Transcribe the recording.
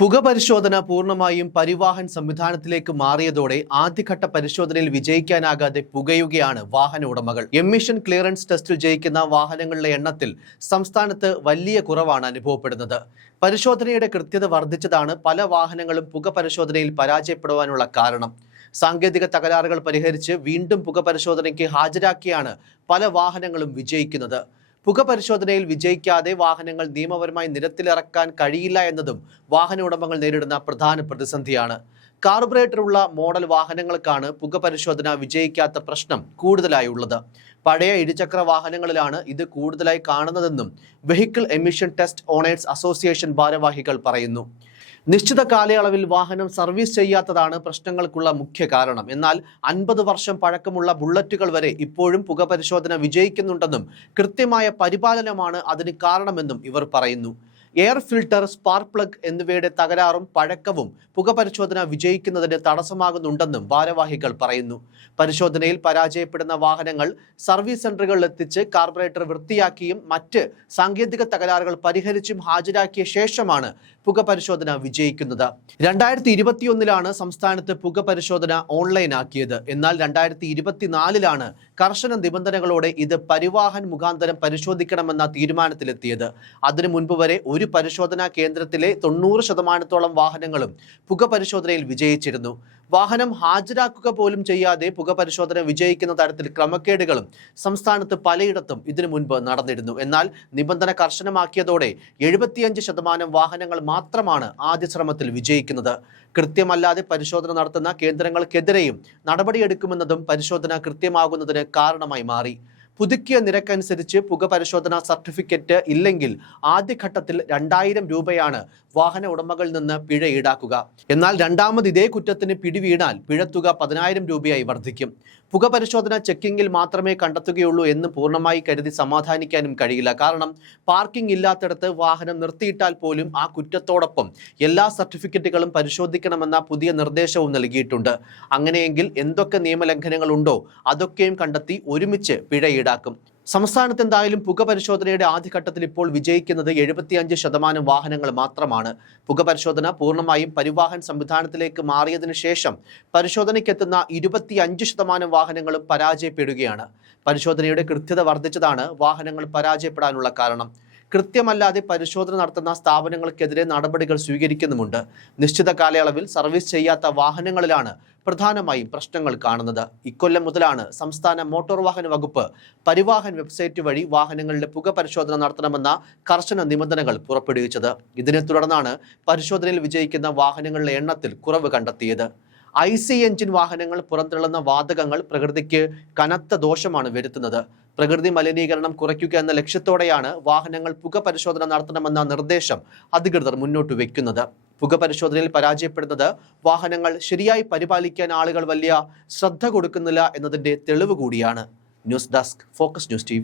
പുക പരിശോധന പൂർണമായും പരിവാഹൻ സംവിധാനത്തിലേക്ക് മാറിയതോടെ ആദ്യഘട്ട പരിശോധനയിൽ വിജയിക്കാനാകാതെ പുകയുകയാണ് വാഹന ഉടമകൾ. എമിഷൻ ക്ലിയറൻസ് ടെസ്റ്റിൽ ജയിക്കുന്ന വാഹനങ്ങളുടെ എണ്ണത്തിൽ സംസ്ഥാനത്ത് വലിയ കുറവാണ് അനുഭവപ്പെടുന്നത്. പരിശോധനയുടെ കൃത്യത വർദ്ധിച്ചതാണ് പല വാഹനങ്ങളും പുക പരിശോധനയിൽ പരാജയപ്പെടുവാനുള്ള കാരണം. സാങ്കേതിക തകരാറുകൾ പരിഹരിച്ച് വീണ്ടും പുക പരിശോധനയ്ക്ക് ഹാജരാക്കിയാണ് പല വാഹനങ്ങളും വിജയിക്കുന്നത്. പുക പരിശോധനയിൽ വിജയിക്കാതെ വാഹനങ്ങൾ നിയമപരമായി നിരത്തിലിറക്കാൻ കഴിയില്ല എന്നതും വാഹന ഉടമകൾ നേരിടുന്ന പ്രധാന പ്രതിസന്ധിയാണ്. കാർബറേറ്ററുള്ള മോഡൽ വാഹനങ്ങൾക്കാണ് പുക പരിശോധന വിജയിക്കാത്ത പ്രശ്നം കൂടുതലായി ഉള്ളത് പഴയ ഇരുചക്ര വാഹനങ്ങളിലാണ് ഇത് കൂടുതലായി കാണുന്നതെന്നും vehicle emission test owners association ഭാരവാഹികൾ പറയുന്നു. നിശ്ചിത കാലയളവിൽ വാഹനം സർവീസ് ചെയ്യാത്തതാണ് പ്രശ്നങ്ങൾക്കുള്ള മുഖ്യ കാരണം. എന്നാൽ അൻപത് വർഷം പഴക്കമുള്ള ബുള്ളറ്റുകൾ വരെ ഇപ്പോഴും പുക പരിശോധന വിജയിക്കുന്നുണ്ടെന്നും കൃത്യമായ പരിപാലനമാണ് അതിന് കാരണമെന്നും ഇവർ പറയുന്നു. എയർ ഫിൽട്ടർ സ്പാർക്ക് പ്ലഗ് എന്നിവയുടെ തകരാറും പഴക്കവും പുക പരിശോധന വിജയിക്കുന്നതിന് തടസ്സമാകുന്നുണ്ടെന്നും ഭാരവാഹികൾ പറയുന്നു. പരിശോധനയിൽ പരാജയപ്പെടുന്ന വാഹനങ്ങൾ സർവീസ് സെന്ററുകളിൽ എത്തിച്ച് കാർബറേറ്റർ വൃത്തിയാക്കിയും മറ്റ് സാങ്കേതിക തകരാറുകൾ പരിഹരിച്ചും ഹാജരാക്കിയ ശേഷമാണ് പുക പരിശോധന വിജയിക്കുന്നത്. രണ്ടായിരത്തി ഇരുപത്തിയൊന്നിലാണ് സംസ്ഥാനത്ത് പുക പരിശോധന ഓൺലൈൻ ആക്കിയത്. എന്നാൽ രണ്ടായിരത്തി ഇരുപത്തിനാലിലാണ് കർശന നിബന്ധനകളോടെ ഇത് പരിവാഹൻ മുഖാന്തരം പരിശോധിക്കണമെന്ന തീരുമാനത്തിലെത്തിയത്. അതിനു മുൻപ് വരെ ഒരു പരിശോധനാ കേന്ദ്രത്തിലെ തൊണ്ണൂറ് ശതമാനത്തോളം വാഹനങ്ങളും പുക പരിശോധനയിൽ വിജയിച്ചിരുന്നു. വാഹനം ഹാജരാക്കുക പോലും ചെയ്യാതെ പുക പരിശോധന വിജയിക്കുന്ന തരത്തിൽ ക്രമക്കേടുകളും സംസ്ഥാനത്ത് പലയിടത്തും ഇതിനു മുൻപ് നടന്നിരുന്നു. എന്നാൽ നിബന്ധന കർശനമാക്കിയതോടെ എഴുപത്തിയഞ്ച് ശതമാനം വാഹനങ്ങൾ മാത്രമാണ് ആദ്യ ശ്രമത്തിൽ വിജയിക്കുന്നത്. കൃത്യമല്ലാതെ പരിശോധന നടത്തുന്ന കേന്ദ്രങ്ങൾക്കെതിരെയും നടപടിയെടുക്കുമെന്നതും പരിശോധന കൃത്യമാകുന്നതിന് കാരണമായി മാറി. പുതുക്കിയ നിരക്കനുസരിച്ച് പുക പരിശോധനാ സർട്ടിഫിക്കറ്റ് ഇല്ലെങ്കിൽ ആദ്യഘട്ടത്തിൽ രണ്ടായിരം രൂപയാണ് വാഹന ഉടമകളിൽ നിന്ന് പിഴ ഈടാക്കുക. എന്നാൽ രണ്ടാമത് ഇതേ കുറ്റത്തിന് പിടിവീണാൽ പിഴത്തുക പതിനായിരം രൂപയായി വർദ്ധിക്കും. പുക പരിശോധന ചെക്കിങ്ങിൽ മാത്രമേ കണ്ടെത്തുകയുള്ളൂ എന്ന് പൂർണമായി കരുതി സമാധാനിക്കാനും കഴിയില്ല. കാരണം പാർക്കിംഗ് ഇല്ലാത്തിടത്ത് വാഹനം നിർത്തിയിട്ടാൽ പോലും ആ കുറ്റത്തോടൊപ്പം എല്ലാ സർട്ടിഫിക്കറ്റുകളും പരിശോധിക്കണമെന്ന പുതിയ നിർദ്ദേശവും നൽകിയിട്ടുണ്ട്. അങ്ങനെയെങ്കിൽ എന്തൊക്കെ നിയമലംഘനങ്ങളുണ്ടോ അതൊക്കെയും കണ്ടെത്തി ഒരുമിച്ച് പിഴ ഈടാക്കും. സംസ്ഥാനത്ത് എന്തായാലും പുക പരിശോധനയുടെ ആദ്യഘട്ടത്തിൽ ഇപ്പോൾ വിജയിക്കുന്നത് എഴുപത്തിയഞ്ച് ശതമാനം വാഹനങ്ങൾ മാത്രമാണ്. പുക പരിശോധന പൂർണമായും പരിവാഹൻ സംവിധാനത്തിലേക്ക് മാറിയതിനു ശേഷം പരിശോധനയ്ക്കെത്തുന്ന ഇരുപത്തിയഞ്ച് ശതമാനം വാഹനങ്ങളും പരാജയപ്പെടുകയാണ്. പരിശോധനയുടെ കൃത്യത വർദ്ധിച്ചതാണ് വാഹനങ്ങൾ പരാജയപ്പെടാനുള്ള കാരണം. കൃത്യമല്ലാതെ പരിശോധന നടത്തുന്ന സ്ഥാപനങ്ങൾക്കെതിരെ നടപടികൾ സ്വീകരിക്കുന്നുമുണ്ട്. നിശ്ചിത കാലയളവിൽ സർവീസ് ചെയ്യാത്ത വാഹനങ്ങളിലാണ് പ്രധാനമായും പ്രശ്നങ്ങൾ കാണുന്നത്. ഇക്കൊല്ലം മുതലാണ് സംസ്ഥാന മോട്ടോർ വാഹന വകുപ്പ് പരിവാഹൻ വെബ്സൈറ്റ് വഴി വാഹനങ്ങളുടെ പുക പരിശോധന നടത്തണമെന്ന കർശന നിബന്ധനകൾ പുറപ്പെടുവിച്ചത്. ഇതിനെ തുടർന്നാണ് പരിശോധനയിൽ വിജയിക്കുന്ന വാഹനങ്ങളുടെ എണ്ണത്തിൽ കുറവ് കണ്ടെത്തിയത്. ഐ സി എഞ്ചിൻ വാഹനങ്ങൾ പുറന്തള്ളുന്ന വാതകങ്ങൾ പ്രകൃതിക്ക് കനത്ത ദോഷമാണ് വരുത്തുന്നത്. പ്രകൃതി മലിനീകരണം കുറയ്ക്കുക എന്ന ലക്ഷ്യത്തോടെയാണ് വാഹനങ്ങൾ പുക പരിശോധന നടത്തണമെന്ന നിർദ്ദേശം അധികൃതർ മുന്നോട്ട് വയ്ക്കുന്നത് പുക പരിശോധനയിൽ പരാജയപ്പെടുന്നത് വാഹനങ്ങൾ ശരിയായി പരിപാലിക്കാൻ ആളുകൾ വലിയ ശ്രദ്ധ കൊടുക്കുന്നില്ല എന്നതിന്റെ തെളിവ് കൂടിയാണ്. News desk focus news T